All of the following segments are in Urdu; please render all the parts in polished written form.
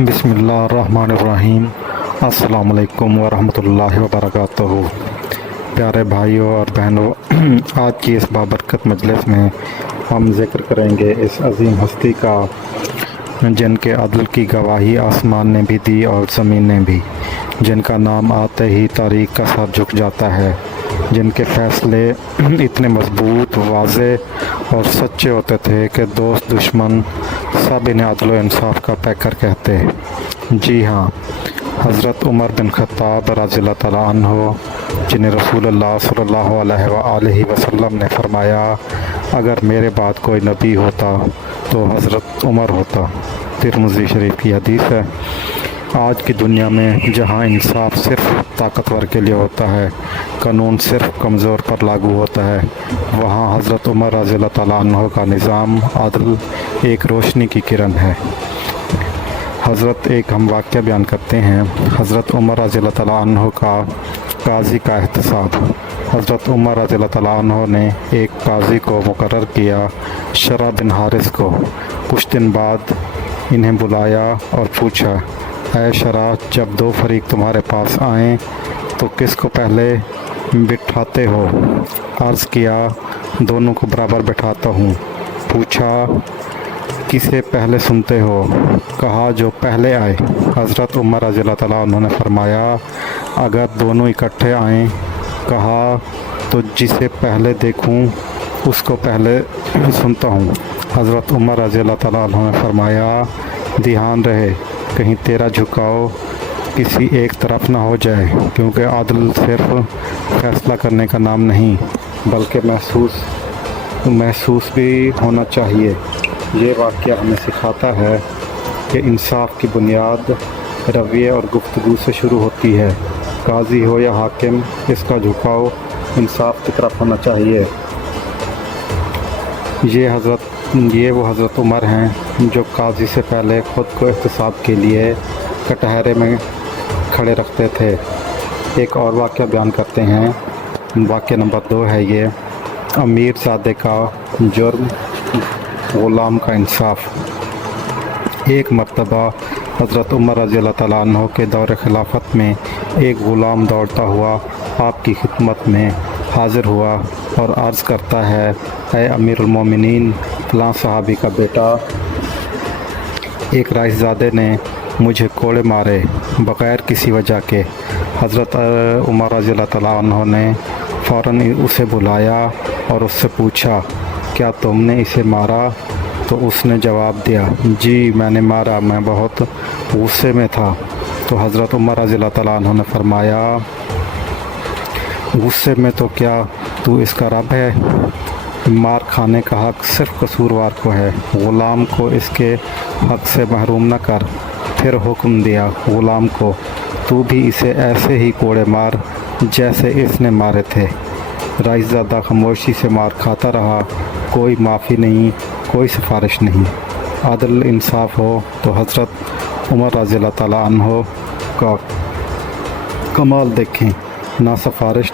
بسم اللہ الرحمن الرحیم۔ السلام علیکم ورحمۃ اللہ وبرکاتہ۔ پیارے بھائیوں اور بہنوں، آج کی اس بابرکت مجلس میں ہم ذکر کریں گے اس عظیم ہستی کا جن کے عدل کی گواہی آسمان نے بھی دی اور زمین نے بھی، جن کا نام آتے ہی تاریخ کا سر جھک جاتا ہے، جن کے فیصلے اتنے مضبوط، واضح اور سچے ہوتے تھے کہ دوست دشمن سب انہیں عدل و انصاف کا پیکر کہتے۔ جی ہاں، حضرت عمر بن خطاب رضی اللہ تعالیٰ عنہ، جنہیں رسول اللہ صلی اللہ علیہ وآلہ وسلم نے فرمایا اگر میرے بعد کوئی نبی ہوتا تو حضرت عمر ہوتا، ترمذی شریف کی حدیث ہے۔ آج کی دنیا میں جہاں انصاف صرف طاقتور کے لیے ہوتا ہے، قانون صرف کمزور پر لاگو ہوتا ہے، وہاں حضرت عمر رضی اللہ تعالیٰ عنہ کا نظام عدل ایک روشنی کی کرن ہے۔ حضرت ایک ہم واقعہ بیان کرتے ہیں۔ حضرت عمر رضی اللہ تعالیٰ عنہ کا قاضی کا احتساب۔ حضرت عمر رضی اللہ تعالیٰ عنہ نے ایک قاضی کو مقرر کیا، شرح بن حارث کو۔ کچھ دن بعد انہیں بلایا اور پوچھا، اے شرح، جب دو فریق تمہارے پاس آئیں تو کس کو پہلے بٹھاتے ہو؟ عرض کیا، دونوں کو برابر بٹھاتا ہوں۔ پوچھا، کسے پہلے سنتے ہو؟ کہا، جو پہلے آئے۔ حضرت عمر رضی اللہ تعالیٰ عنہ نے فرمایا، اگر دونوں اکٹھے آئیں؟ کہا، تو جسے پہلے دیکھوں اس کو پہلے سنتا ہوں۔ حضرت عمر رضی اللہ تعالیٰ عنہ نے فرمایا، دھیان رہے کہیں تیرا جھکاؤ کسی ایک طرف نہ ہو جائے، کیونکہ عدل صرف فیصلہ کرنے کا نام نہیں بلکہ محسوس بھی ہونا چاہیے۔ یہ واقعہ ہمیں سکھاتا ہے کہ انصاف کی بنیاد رویے اور گفتگو سے شروع ہوتی ہے۔ قاضی ہو یا حاکم، اس کا جھکاؤ انصاف کی طرف ہونا چاہیے۔ یہ وہ حضرت عمر ہیں جو قاضی سے پہلے خود کو احتساب کے لیے کٹہرے میں کھڑے رکھتے تھے۔ ایک اور واقعہ بیان کرتے ہیں، واقعہ نمبر 2 ہے یہ، امیر زادے کا جرم، غلام کا انصاف۔ ایک مرتبہ حضرت عمر رضی اللہ تعالیٰ عنہ کے دور خلافت میں ایک غلام دوڑتا ہوا آپ کی خدمت میں حاضر ہوا اور عرض کرتا ہے، اے امیر المومنین، فلاں صحابی کا بیٹا ایک رئیس زادے نے مجھے کوڑے مارے بغیر کسی وجہ کے۔ حضرت عمر رضی اللہ تعالیٰ عنہ نے فوراً اسے بلایا اور اس سے پوچھا، کیا تم نے اسے مارا؟ تو اس نے جواب دیا، جی میں نے مارا، میں بہت غصے میں تھا۔ تو حضرت عمر رضی اللہ تعالیٰ عنہ نے فرمایا، غصے میں تو کیا تو اس کا رب ہے؟ مار کھانے کا حق صرف قصوروار کو ہے، غلام کو اس کے حق سے محروم نہ کر۔ پھر حکم دیا غلام کو، تو بھی اسے ایسے ہی کوڑے مار جیسے اس نے مارے تھے۔ رئیس زادہ خاموشی سے مار کھاتا رہا، کوئی معافی نہیں، کوئی سفارش نہیں۔ عدل انصاف ہو تو حضرت عمر رضی اللہ تعالیٰ عنہ کا کمال دیکھیں، نہ سفارش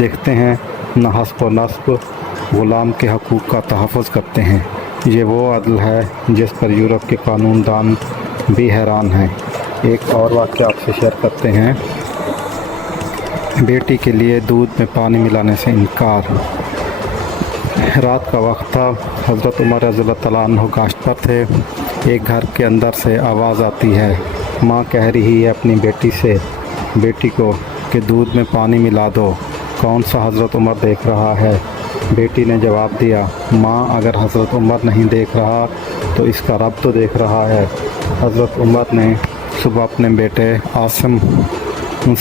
دیکھتے ہیں، نہ حسب و نسب، غلام کے حقوق کا تحفظ کرتے ہیں۔ یہ وہ عدل ہے جس پر یورپ کے قانون دان بھی حیران ہیں۔ ایک اور واقعہ آپ سے شیئر کرتے ہیں، بیٹی کے لیے دودھ میں پانی ملانے سے انکار۔ رات کا وقت تھا، حضرت عمر رضی اللہ تعالیٰ عنہ گاشت پر تھے۔ ایک گھر کے اندر سے آواز آتی ہے، ماں کہہ رہی ہے اپنی بیٹی کو کہ دودھ میں پانی ملا دو۔ کون سا حضرت عمر دیکھ رہا ہے؟ بیٹی نے جواب دیا، ماں اگر حضرت عمر نہیں دیکھ رہا تو اس کا رب تو دیکھ رہا ہے۔ حضرت عمر نے صبح اپنے بیٹے عاصم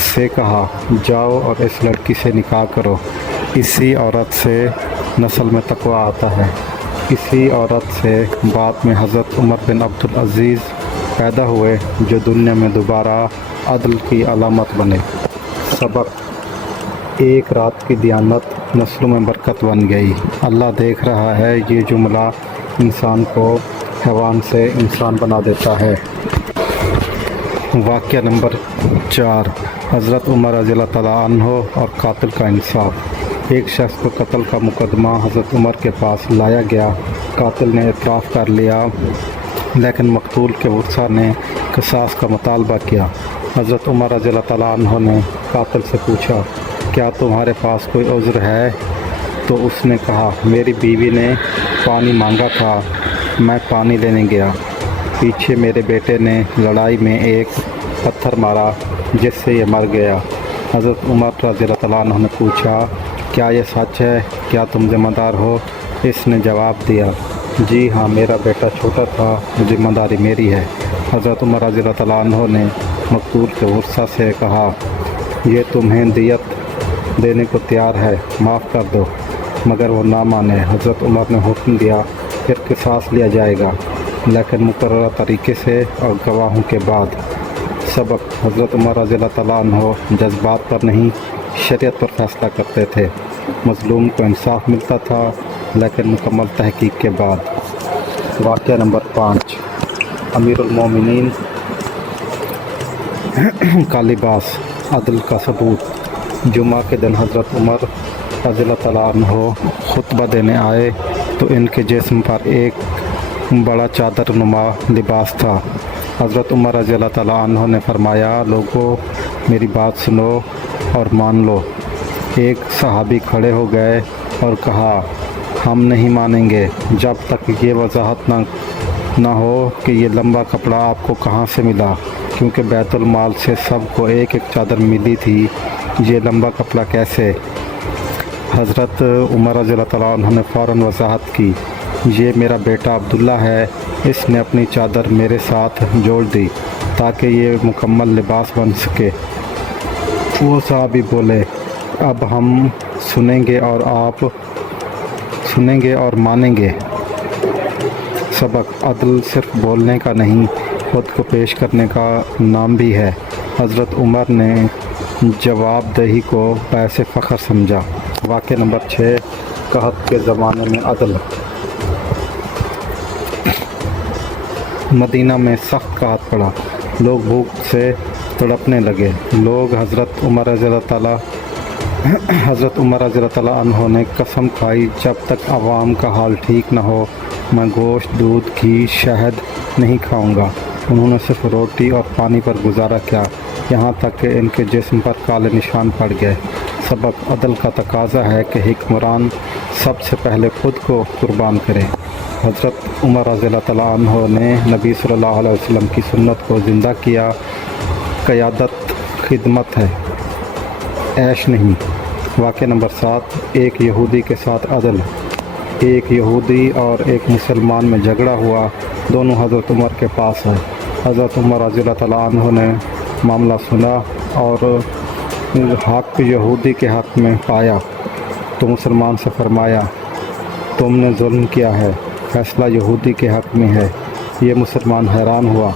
سے کہا، جاؤ اور اس لڑکی سے نکاح کرو، اسی عورت سے نسل میں تقویٰ آتا ہے۔ اسی عورت سے بعد میں حضرت عمر بن عبدالعزیز پیدا ہوئے جو دنیا میں دوبارہ عدل کی علامت بنے۔ سبق، ایک رات کی دیانت نسلوں میں برکت بن گئی۔ اللہ دیکھ رہا ہے، یہ جملہ انسان کو حیوان سے انسان بنا دیتا ہے۔ واقعہ نمبر 4، حضرت عمر رضی اللہ تعالیٰ عنہ اور قاتل کا انصاف۔ ایک شخص کو قتل کا مقدمہ حضرت عمر کے پاس لایا گیا۔ قاتل نے اعتراف کر لیا لیکن مقتول کے ورثاء نے قصاص کا مطالبہ کیا۔ حضرت عمر رضی اللہ تعالیٰ عنہ نے قاتل سے پوچھا کیا تمہارے پاس کوئی عذر ہے؟ تو اس نے کہا میری بیوی نے پانی مانگا تھا، میں پانی لینے گیا، پیچھے میرے بیٹے نے لڑائی میں ایک پتھر مارا جس سے یہ مر گیا۔ حضرت عمر رضی اللہ تعالیٰ عنہ نے پوچھا کیا یہ سچ ہے؟ کیا تم ذمہ دار ہو؟ اس نے جواب دیا جی ہاں، میرا بیٹا چھوٹا تھا، ذمہ داری میری ہے۔ حضرت عمر رضی اللہ تعالیٰ عنہ نے مقتول کے ورثاء سے کہا یہ تمہیں دیت دینے کو تیار ہے، معاف کر دو، مگر وہ نہ مانے۔ حضرت عمر نے حکم دیا پھر قصاص لیا جائے گا، لیکن مقررہ طریقے سے اور گواہوں کے بعد۔ سبق: حضرت عمر رضی اللہ تعالیٰ عنہ جذبات پر نہیں، شریعت پر فیصلہ کرتے تھے۔ مظلوم کو انصاف ملتا تھا، لیکن مکمل تحقیق کے بعد۔ واقعہ نمبر 5، امیر المومنین کا لباس، عدل کا ثبوت۔ جمعہ کے دن حضرت عمر رضی اللہ تعالیٰ عنہ خطبہ دینے آئے تو ان کے جسم پر ایک بڑا چادر نما لباس تھا۔ حضرت عمر رضی اللہ تعالیٰ عنہ نے فرمایا لوگوں میری بات سنو اور مان لو۔ ایک صحابی کھڑے ہو گئے اور کہا ہم نہیں مانیں گے جب تک یہ وضاحت نہ ہو کہ یہ لمبا کپڑا آپ کو کہاں سے ملا، کیونکہ بیت المال سے سب کو ایک ایک چادر ملی تھی، یہ لمبا کپڑا کیسے؟ حضرت عمر رضی اللہ تعالیٰ عنہ نے فوراً وضاحت کی یہ میرا بیٹا عبداللہ ہے، اس نے اپنی چادر میرے ساتھ جوڑ دی تاکہ یہ مکمل لباس بن سکے۔ وہ صحابی بولے اب ہم سنیں گے اور آپ سنیں گے اور مانیں گے۔ سبق: عدل صرف بولنے کا نہیں، خود کو پیش کرنے کا نام بھی ہے۔ حضرت عمر نے جواب دہی کو باعث فخر سمجھا۔ واقعہ نمبر 6، قحط کے زمانے میں عدل۔ مدینہ میں سخت قحط پڑا، لوگ بھوک سے تڑپنے لگے۔ لوگ حضرت عمر رضی اللہ تعالیٰ عنہ نے قسم کھائی جب تک عوام کا حال ٹھیک نہ ہو میں گوشت، دودھ، گھی، شہد نہیں کھاؤں گا۔ انہوں نے صرف روٹی اور پانی پر گزارا کیا، یہاں تک کہ ان کے جسم پر کالے نشان پڑ گئے۔ سبق: عدل کا تقاضا ہے کہ حکمران سب سے پہلے خود کو قربان کرے۔ حضرت عمر رضی اللہ تعالیٰ عنہ نے نبی صلی اللہ علیہ وسلم کی سنت کو زندہ کیا۔ قیادت خدمت ہے، عیش نہیں۔ واقعہ نمبر 7، ایک یہودی کے ساتھ عدل۔ ایک یہودی اور ایک مسلمان میں جھگڑا ہوا، دونوں حضرت عمر کے پاس آئے۔ حضرت عمر رضی اللہ تعالیٰ عنہ نے معاملہ سنا اور حق یہودی کے حق میں پایا تو مسلمان سے فرمایا تم نے ظلم کیا ہے، فیصلہ یہودی کے حق میں ہے۔ یہ مسلمان حیران ہوا۔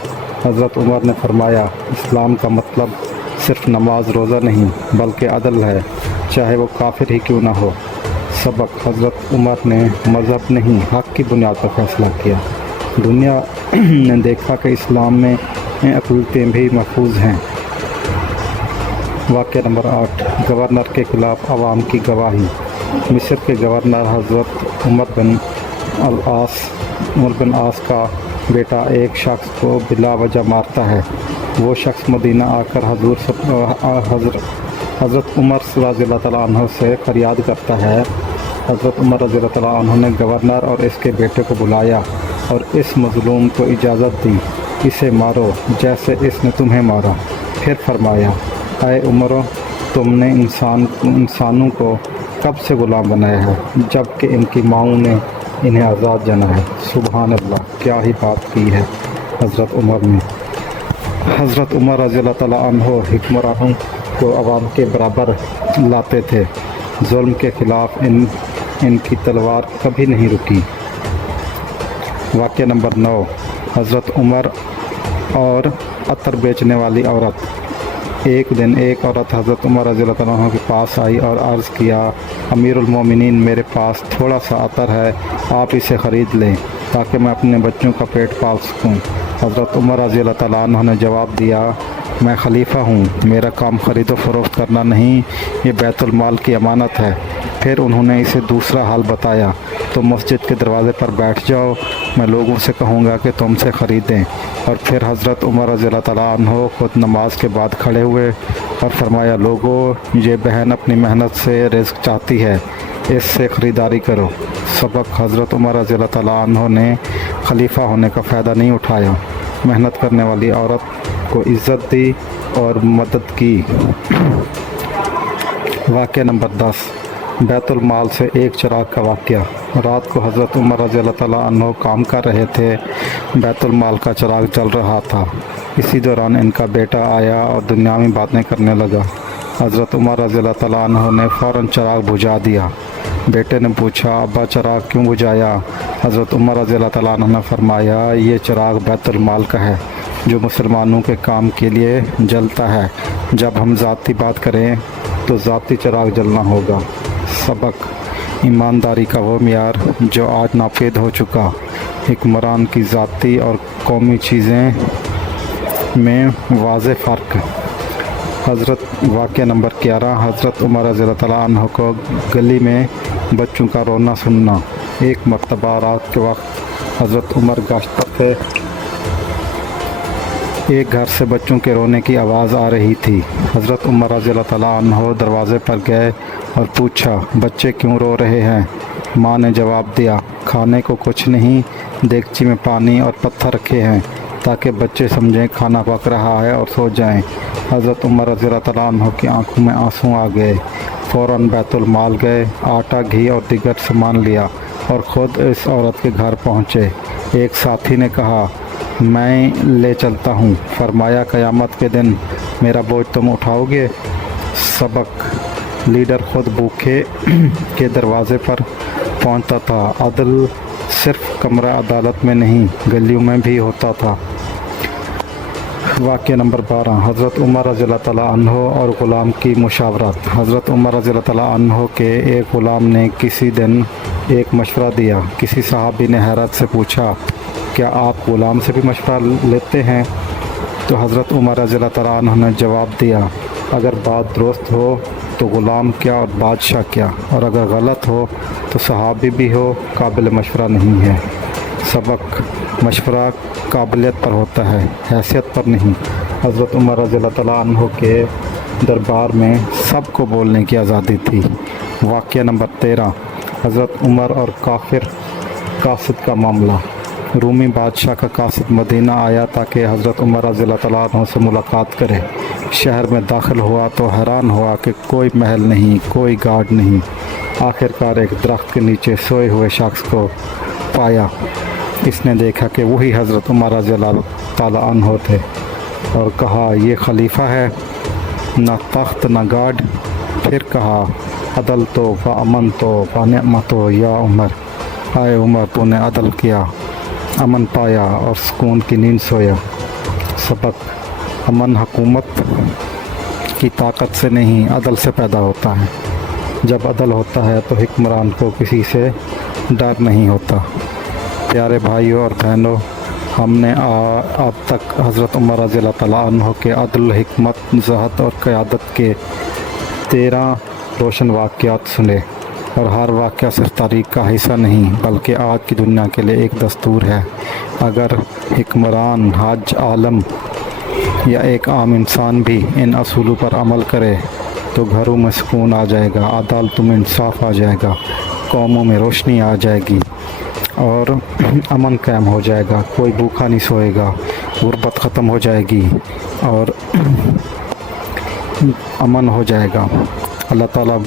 حضرت عمر نے فرمایا اسلام کا مطلب صرف نماز روزہ نہیں بلکہ عدل ہے، چاہے وہ کافر ہی کیوں نہ ہو۔ سبق: حضرت عمر نے مذہب نہیں حق کی بنیاد پر فیصلہ کیا۔ دنیا نے دیکھا کہ اسلام میں اقلیتیں بھی محفوظ ہیں۔ واقعہ نمبر 8، گورنر کے خلاف عوام کی گواہی۔ مصر کے گورنر حضرت عمر بن عاص کا بیٹا ایک شخص کو بلا وجہ مارتا ہے۔ وہ شخص مدینہ آ کر حضرت عمر رضی اللہ تعالیٰ عنہ سے فریاد کرتا ہے۔ حضرت عمر رضی اللہ تعالیٰ عنہ نے گورنر اور اس کے بیٹے کو بلایا اور اس مظلوم کو اجازت دی اسے مارو جیسے اس نے تمہیں مارا۔ پھر فرمایا اے عمر، تم نے انسانوں کو کب سے غلام بنایا ہے جب کہ ان کی ماؤں نے انہیں آزاد جانا ہے۔ سبحان اللہ، کیا ہی بات کی ہے حضرت عمر نے۔ حضرت عمر رضی اللہ تعالیٰ عنہ حکمرانوں کو عوام کے برابر لاتے تھے۔ ظلم کے خلاف ان کی تلوار کبھی نہیں رکی۔ واقعہ نمبر 9، حضرت عمر اور عطر بیچنے والی عورت۔ ایک دن ایک عورت حضرت عمر رضی اللہ عنہ کے پاس آئی اور عرض کیا امیر المومنین، میرے پاس تھوڑا سا عطر ہے، آپ اسے خرید لیں تاکہ میں اپنے بچوں کا پیٹ پال سکوں۔ حضرت عمر رضی اللہ تعالیٰ عنہ نے جواب دیا میں خلیفہ ہوں، میرا کام خرید و فروخت کرنا نہیں، یہ بیت المال کی امانت ہے۔ پھر انہوں نے اسے دوسرا حال بتایا تو مسجد کے دروازے پر بیٹھ جاؤ میں لوگوں سے کہوں گا کہ تم سے خریدیں۔ اور پھر حضرت عمر رضی اللہ تعالیٰ عنہ خود نماز کے بعد کھڑے ہوئے اور فرمایا، لوگو یہ بہن اپنی محنت سے رزق چاہتی ہے، اس سے خریداری کرو۔ سبق: حضرت عمر رضی اللہ تعالیٰ عنہ نے خلیفہ ہونے کا فائدہ نہیں اٹھایا، محنت کرنے والی عورت کو عزت دی اور مدد کی۔ واقعہ نمبر 10، بیت المال سے ایک چراغ کا واقعہ۔ رات کو حضرت عمر رضی اللہ تعالیٰ عنہ کام کر رہے تھے، بیت المال کا چراغ جل رہا تھا۔ اسی دوران ان کا بیٹا آیا اور دنیاوی باتیں کرنے لگا۔ حضرت عمر رضی اللہ تعالیٰ عنہ نے فوراً چراغ بجھا دیا۔ بیٹے نے پوچھا، ابا چراغ کیوں بجھایا؟ حضرت عمر رضی اللہ تعالیٰ عنہ نے فرمایا، یہ چراغ بیت المال کا ہے جو مسلمانوں کے کام کے لیے جلتا ہے۔ جب ہم ذاتی بات کریں تو ذاتی چراغ جلنا ہوگا۔ سبق: ایمانداری کا وہ معیار جو آج ناپید ہو چکا۔ حکمران کی ذاتی اور قومی چیزیں میں واضح فرق۔ واقعہ نمبر 11، حضرت عمر رضی اللہ تعالیٰ عنہ کو گلی میں بچوں کا رونا سننا۔ ایک مرتبہ رات کے وقت حضرت عمر گشت پر تھے۔ ایک گھر سے بچوں کے رونے کی آواز آ رہی تھی۔ حضرت عمر رضی اللہ تعالیٰ عنہ دروازے پر گئے اور پوچھا، بچے کیوں رو رہے ہیں؟ ماں نے جواب دیا، کھانے کو کچھ نہیں، دیگچی میں پانی اور پتھر رکھے ہیں تاکہ بچے سمجھیں کھانا پک رہا ہے اور سو جائیں۔ حضرت عمر رضی اللہ تعالیٰ عنہ کی آنکھوں میں آنسو آ گئے۔ فوراً بیت المال گئے، آٹا، گھی اور دیگر سامان لیا اور خود اس عورت کے گھر پہنچے۔ ایک ساتھی نے کہا، میں لے چلتا ہوں۔ فرمایا، قیامت کے دن میرا بوجھ تم اٹھاؤ گے؟ سبق: لیڈر خود بھوکے کے دروازے پر پہنچتا تھا۔ عدل صرف کمرہ عدالت میں نہیں، گلیوں میں بھی ہوتا تھا۔ واقعہ نمبر 12، حضرت عمر رضی اللہ تعالیٰ عنہ اور غلام کی مشاورت۔ حضرت عمر رضی اللہ تعالیٰ عنہ کے ایک غلام نے کسی دن ایک مشورہ دیا۔ کسی صحابی نے حیرت سے پوچھا، کیا آپ غلام سے بھی مشورہ لیتے ہیں؟ تو حضرت عمر رضی اللہ تعالیٰ عنہ نے جواب دیا، اگر بات درست ہو تو غلام کیا اور بادشاہ کیا، اور اگر غلط ہو تو صحابی بھی ہو قابل مشورہ نہیں ہے۔ سبق: مشورہ قابلیت پر ہوتا ہے، حیثیت پر نہیں۔ حضرت عمر رضی اللہ تعالیٰ عنہ کے دربار میں سب کو بولنے کی آزادی تھی۔ واقعہ نمبر 13، حضرت عمر اور کافر قاصد کا معاملہ۔ رومی بادشاہ کا قاصد مدینہ آیا تاکہ حضرت عمر رضی اللہ تعالیٰ عنہ سے ملاقات کرے۔ شہر میں داخل ہوا تو حیران ہوا کہ کوئی محل نہیں، کوئی گارڈ نہیں۔ آخر کار ایک درخت کے نیچے سوئے ہوئے شخص کو پایا۔ اس نے دیکھا کہ وہی حضرت عمر رضی اللہ تعالیٰ عنہ تھے اور کہا، یہ خلیفہ ہے، نہ تخت نہ گارڈ۔ پھر کہا، عدل تو و امن تو و نعمت تو یا عمر، آئے عمر تو نے عدل کیا، امن پایا اور سکون کی نیند سویا۔ سبق: امن حکومت کی طاقت سے نہیں، عدل سے پیدا ہوتا ہے۔ جب عدل ہوتا ہے تو حکمران کو کسی سے ڈر نہیں ہوتا۔ پیارے بھائیوں اور بہنوں، ہم نے اب تک حضرت عمر رضی اللہ تعالیٰ عنہ کے عدل، حکمت، زہد اور قیادت کے 13 روشن واقعات سنے، اور ہر واقعہ صرف تاریخ کا حصہ نہیں بلکہ آج کی دنیا کے لیے ایک دستور ہے۔ اگر حکمران، حاج، عالم یا ایک عام انسان بھی ان اصولوں پر عمل کرے تو گھروں میں سکون آ جائے گا، عدالتوں میں انصاف آ جائے گا، قوموں میں روشنی آ جائے گی اور امن قائم ہو جائے گا۔ کوئی بھوکا نہیں سوئے گا، غربت ختم ہو جائے گی اور امن ہو جائے گا۔ اللہ تعالیٰ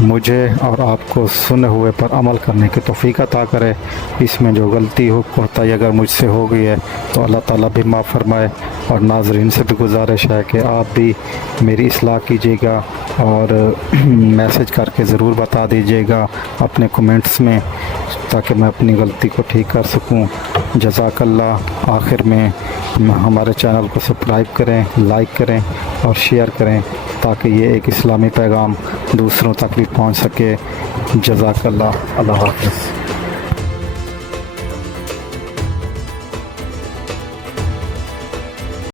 مجھے اور آپ کو سنے ہوئے پر عمل کرنے کی توفیق عطا کرے۔ اس میں جو غلطی کوتاہی اگر مجھ سے ہو گئی ہے تو اللہ تعالیٰ بھی معاف فرمائے، اور ناظرین سے بھی گزارش ہے کہ آپ بھی میری اصلاح کیجیے گا اور میسج کر کے ضرور بتا دیجیے گا اپنے کومنٹس میں، تاکہ میں اپنی غلطی کو ٹھیک کر سکوں۔ جزاک اللہ۔ آخر میں ہمارے چینل کو سبسکرائب کریں، لائک کریں اور شیئر کریں تاکہ یہ ایک اسلامی پیغام دوسروں تک بھی پہنچ سکے۔ جزاک اللہ۔ اللہ حافظ۔